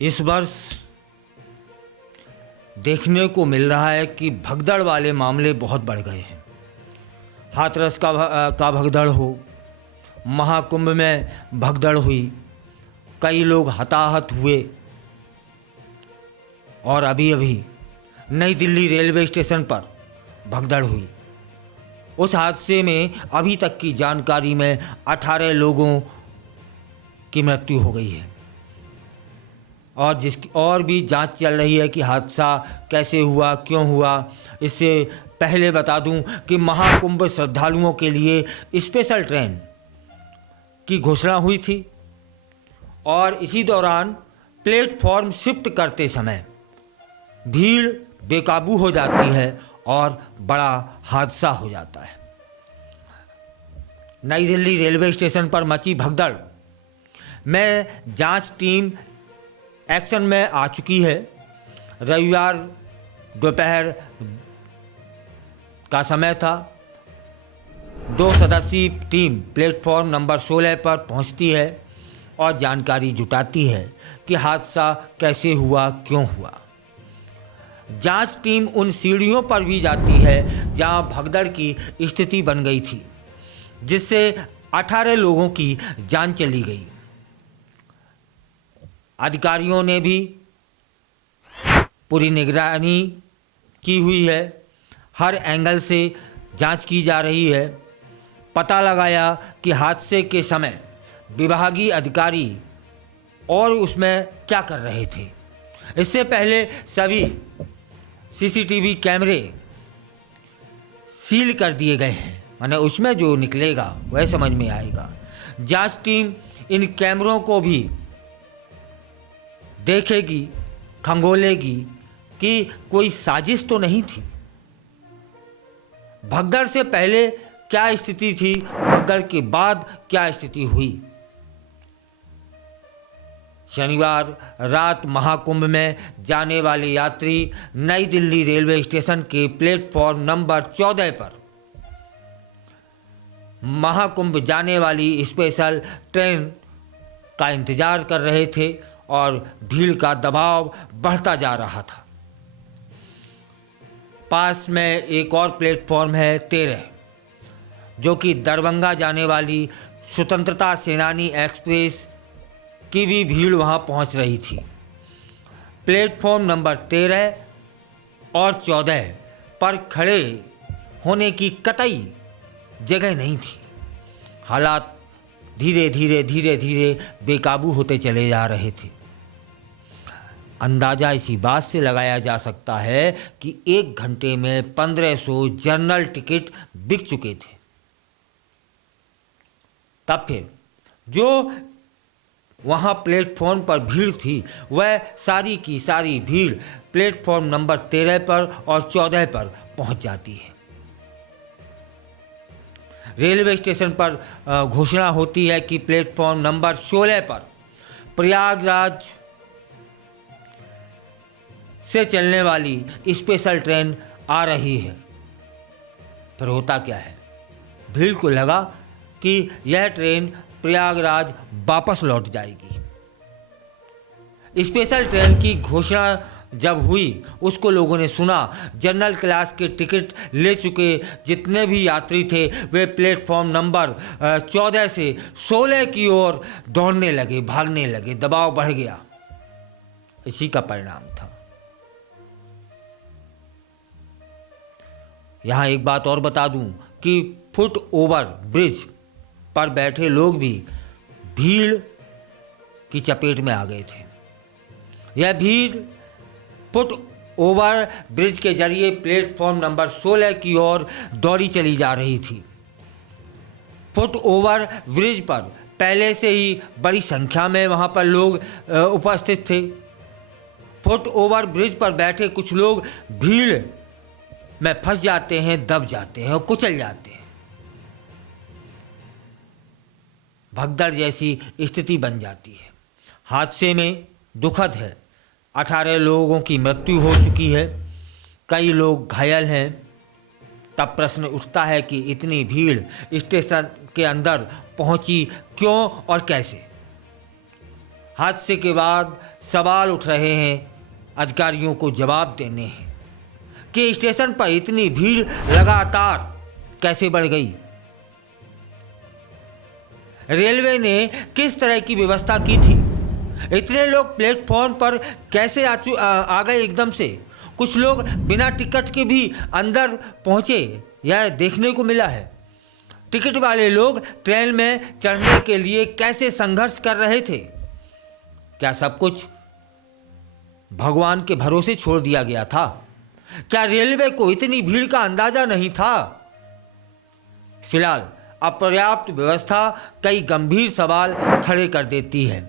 इस वर्ष देखने को मिल रहा है कि भगदड़ वाले मामले बहुत बढ़ गए हैं। हाथरस का भगदड़ हो, महाकुंभ में भगदड़ हुई, कई लोग हताहत हुए और अभी अभी नई दिल्ली रेलवे स्टेशन पर भगदड़ हुई। उस हादसे में अभी तक की जानकारी में 18 लोगों की मृत्यु हो गई है और भी जांच चल रही है कि हादसा कैसे हुआ, क्यों हुआ। इससे पहले बता दूं कि महाकुंभ श्रद्धालुओं के लिए स्पेशल ट्रेन की घोषणा हुई थी और इसी दौरान प्लेटफॉर्म शिफ्ट करते समय भीड़ बेकाबू हो जाती है और बड़ा हादसा हो जाता है। नई दिल्ली रेलवे स्टेशन पर मची भगदड़ में जांच टीम एक्शन में आ चुकी है। रविवार दोपहर का समय था। 2 सदस्यीय टीम प्लेटफॉर्म नंबर 16 पर पहुंचती है और जानकारी जुटाती है कि हादसा कैसे हुआ, क्यों हुआ। जांच टीम उन सीढ़ियों पर भी जाती है जहां भगदड़ की स्थिति बन गई थी, जिससे 18 लोगों की जान चली गई। अधिकारियों ने भी पूरी निगरानी की हुई है। हर एंगल से जांच की जा रही है। पता लगाया कि हादसे के समय विभागीय अधिकारी और उसमें क्या कर रहे थे। इससे पहले सभी सीसीटीवी कैमरे सील कर दिए गए हैं, माने उसमें जो निकलेगा वह समझ में आएगा। जांच टीम इन कैमरों को भी देखेगी, खंगोलेगी कि कोई साजिश तो नहीं थी। भगदड़ से पहले क्या स्थिति थी, भगदड़ के बाद क्या स्थिति हुई। शनिवार रात महाकुंभ में जाने वाले यात्री नई दिल्ली रेलवे स्टेशन के प्लेटफॉर्म नंबर 14 पर महाकुंभ जाने वाली स्पेशल ट्रेन का इंतजार कर रहे थे और भीड़ का दबाव बढ़ता जा रहा था। पास में एक और प्लेटफॉर्म है 13, जो कि दरभंगा जाने वाली स्वतंत्रता सेनानी एक्सप्रेस की भी भीड़ वहां पहुंच रही थी। प्लेटफॉर्म नंबर 13 और 14 पर खड़े होने की कतई जगह नहीं थी। हालात धीरे धीरे बेकाबू होते चले जा रहे थे। अंदाजा इसी बात से लगाया जा सकता है कि 1 घंटे में 1500 जनरल टिकट बिक चुके थे। तब फिर जो वहाँ प्लेटफॉर्म पर भीड़ थी, वह सारी की सारी भीड़ प्लेटफॉर्म नंबर 13 पर और 14 पर पहुँच जाती है। रेलवे स्टेशन पर घोषणा होती है कि प्लेटफॉर्म नंबर 16 पर प्रयागराज से चलने वाली स्पेशल ट्रेन आ रही है। फिर होता क्या है, भीड़ को लगा कि यह ट्रेन प्रयागराज वापस लौट जाएगी। स्पेशल ट्रेन की घोषणा जब हुई, उसको लोगों ने सुना। जनरल क्लास के टिकट ले चुके जितने भी यात्री थे, वे प्लेटफॉर्म नंबर 14 से 16 की ओर दौड़ने लगे, भागने लगे। दबाव बढ़ गया। इसी का परिणाम था। यहाँ एक बात और बता दूं कि फुट ओवर ब्रिज पर बैठे लोग भी भीड़ की चपेट में आ गए थे। यह भीड़ फुट ओवर ब्रिज के जरिए प्लेटफॉर्म नंबर 16 की ओर दौड़ी चली जा रही थी। फुट ओवर ब्रिज पर पहले से ही बड़ी संख्या में वहाँ पर लोग उपस्थित थे। फुट ओवर ब्रिज पर बैठे कुछ लोग भीड़ में फंस जाते हैं, दब जाते हैं और कुचल जाते हैं। भगदड़ जैसी स्थिति बन जाती है। हादसे में दुखद है, 18 लोगों की मृत्यु हो चुकी है, कई लोग घायल हैं। तब प्रश्न उठता है कि इतनी भीड़ स्टेशन के अंदर पहुंची क्यों और कैसे। हादसे के बाद सवाल उठ रहे हैं, अधिकारियों को जवाब देने हैं कि स्टेशन पर इतनी भीड़ लगातार कैसे बढ़ गई। रेलवे ने किस तरह की व्यवस्था की थी? इतने लोग प्लेटफॉर्म पर कैसे आ गए एकदम से? कुछ लोग बिना टिकट के भी अंदर पहुंचे, यह देखने को मिला है। टिकट वाले लोग ट्रेन में चढ़ने के लिए कैसे संघर्ष कर रहे थे। क्या सब कुछ भगवान के भरोसे छोड़ दिया गया था? क्या रेलवे को इतनी भीड़ का अंदाजा नहीं था? फिलहाल अपर्याप्त व्यवस्था कई गंभीर सवाल खड़े कर देती है।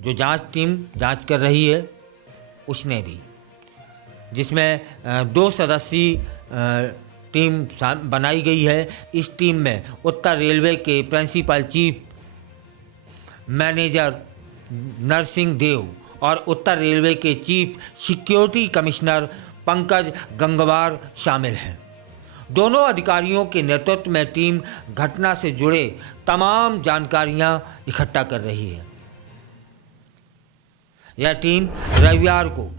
जो जांच टीम जांच कर रही है उसने भी, जिसमें 2 सदस्यीय टीम बनाई गई है। इस टीम में उत्तर रेलवे के principal chief manager Narsingh Dev और उत्तर रेलवे के chief security commissioner Pankaj Gangwar शामिल हैं। दोनों अधिकारियों के नेतृत्व में टीम घटना से जुड़े तमाम जानकारियां इकट्ठा कर रही है। यह टीम रविवार को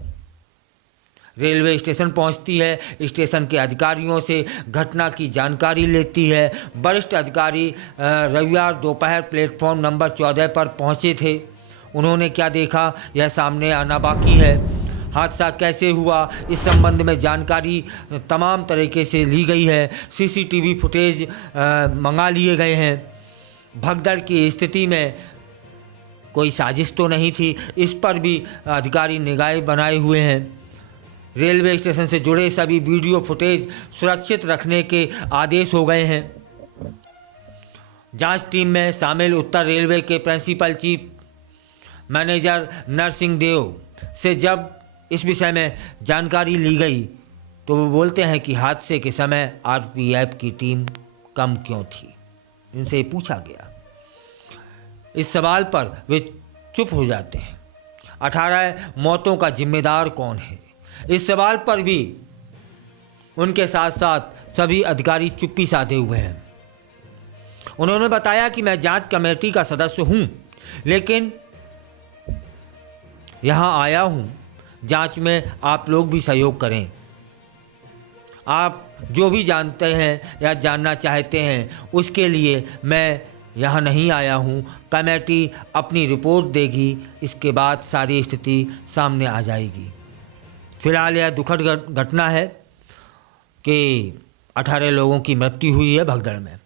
रेलवे स्टेशन पहुंचती है, स्टेशन के अधिकारियों से घटना की जानकारी लेती है। वरिष्ठ अधिकारी रविवार दोपहर प्लेटफॉर्म नंबर 14 पर पहुंचे थे। उन्होंने क्या देखा यह सामने आना बाकी है। हादसा कैसे हुआ इस संबंध में जानकारी तमाम तरीके से ली गई है। सीसीटीवी फुटेज मंगा लिए गए हैं। भगदड़ की स्थिति में कोई साजिश तो नहीं थी, इस पर भी अधिकारी निगाहें बनाए हुए हैं। रेलवे स्टेशन से जुड़े सभी वीडियो फुटेज सुरक्षित रखने के आदेश हो गए हैं। जांच टीम में शामिल उत्तर रेलवे के principal chief manager Narsingh Dev से जब इस विषय में जानकारी ली गई तो वो बोलते हैं कि हादसे के समय आरपीएफ की टीम कम क्यों थी। इनसे पूछा गया, इस सवाल पर वे चुप हो जाते हैं। 18 मौतों का जिम्मेदार कौन है, इस सवाल पर भी उनके साथ साथ सभी अधिकारी चुप्पी साधे हुए हैं। उन्होंने बताया कि मैं जांच कमेटी का सदस्य हूं, लेकिन यहां आया हूं जांच में आप लोग भी सहयोग करें। आप जो भी जानते हैं या जानना चाहते हैं उसके लिए मैं यहाँ नहीं आया हूँ। कमेटी अपनी रिपोर्ट देगी, इसके बाद सारी स्थिति सामने आ जाएगी। फिलहाल यह दुखद घटना है कि 18 लोगों की मृत्यु हुई है भगदड़ में।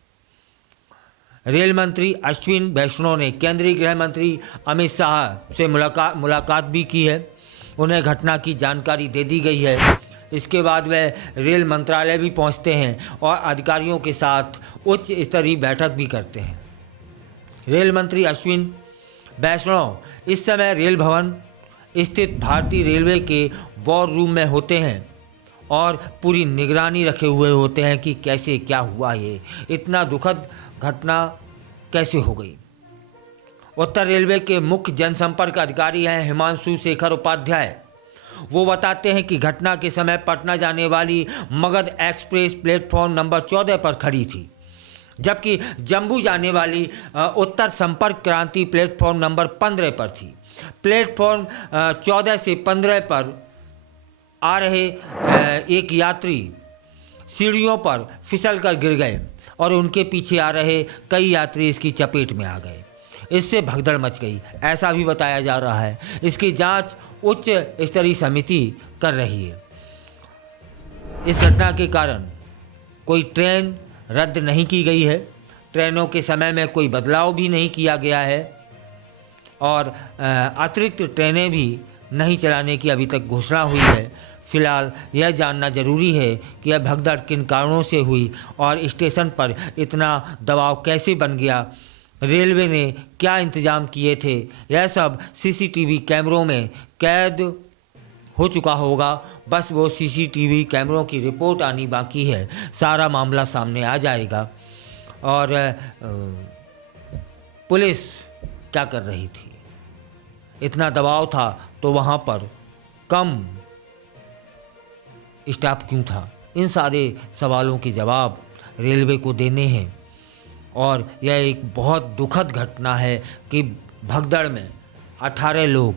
रेल मंत्री अश्विनी वैष्णव ने केंद्रीय गृह मंत्री अमित शाह से मुलाकात भी की है। उन्हें घटना की जानकारी दे दी गई है। इसके बाद वे रेल मंत्रालय भी पहुंचते हैं और अधिकारियों के साथ उच्च स्तरीय बैठक भी करते हैं। रेल मंत्री अश्विनी वैष्णव इस समय रेल भवन स्थित भारतीय रेलवे के वॉर रूम में होते हैं और पूरी निगरानी रखे हुए होते हैं कि कैसे क्या हुआ, ये इतना दुखद घटना कैसे हो गई। उत्तर रेलवे के मुख्य जनसंपर्क अधिकारी हैं हिमांशु शेखर उपाध्याय। वो बताते हैं कि घटना के समय पटना जाने वाली मगध एक्सप्रेस प्लेटफॉर्म नंबर 14 पर खड़ी थी, जबकि जम्मू जाने वाली उत्तर संपर्क क्रांति प्लेटफॉर्म नंबर 15 पर थी। प्लेटफॉर्म 14 से 15 पर आ रहे एक यात्री सीढ़ियों पर फिसल कर गिर गए और उनके पीछे आ रहे कई यात्री इसकी चपेट में आ गए। इससे भगदड़ मच गई, ऐसा भी बताया जा रहा है। इसकी जांच उच्च स्तरीय समिति कर रही है। इस घटना के कारण कोई ट्रेन रद्द नहीं की गई है, ट्रेनों के समय में कोई बदलाव भी नहीं किया गया है और अतिरिक्त ट्रेनें भी नहीं चलाने की अभी तक घोषणा हुई है। फिलहाल यह जानना जरूरी है कि यह भगदड़ किन कारणों से हुई और स्टेशन पर इतना दबाव कैसे बन गया, रेलवे ने क्या इंतजाम किए थे। यह सब सीसीटीवी कैमरों में कैद हो चुका होगा। बस वो सीसीटीवी कैमरों की रिपोर्ट आनी बाकी है, सारा मामला सामने आ जाएगा। और पुलिस क्या कर रही थी, इतना दबाव था तो वहाँ पर कम स्टाफ क्यों था, इन सारे सवालों के जवाब रेलवे को देने हैं और यह एक बहुत दुखद घटना है कि भगदड़ में 18 लोग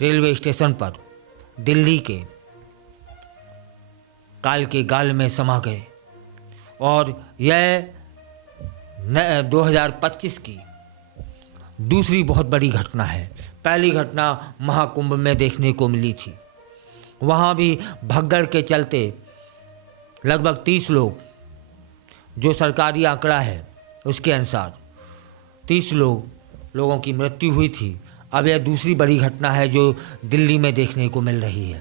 रेलवे स्टेशन पर दिल्ली के काल के गाल में समा गए। और यह 2025 की दूसरी बहुत बड़ी घटना है। पहली घटना महाकुंभ में देखने को मिली थी। वहाँ भी भगदड़ के चलते लगभग 30 लोग, जो सरकारी आंकड़ा है उसके अनुसार 30 लोगों की मृत्यु हुई थी। अब यह दूसरी बड़ी घटना है जो दिल्ली में देखने को मिल रही है।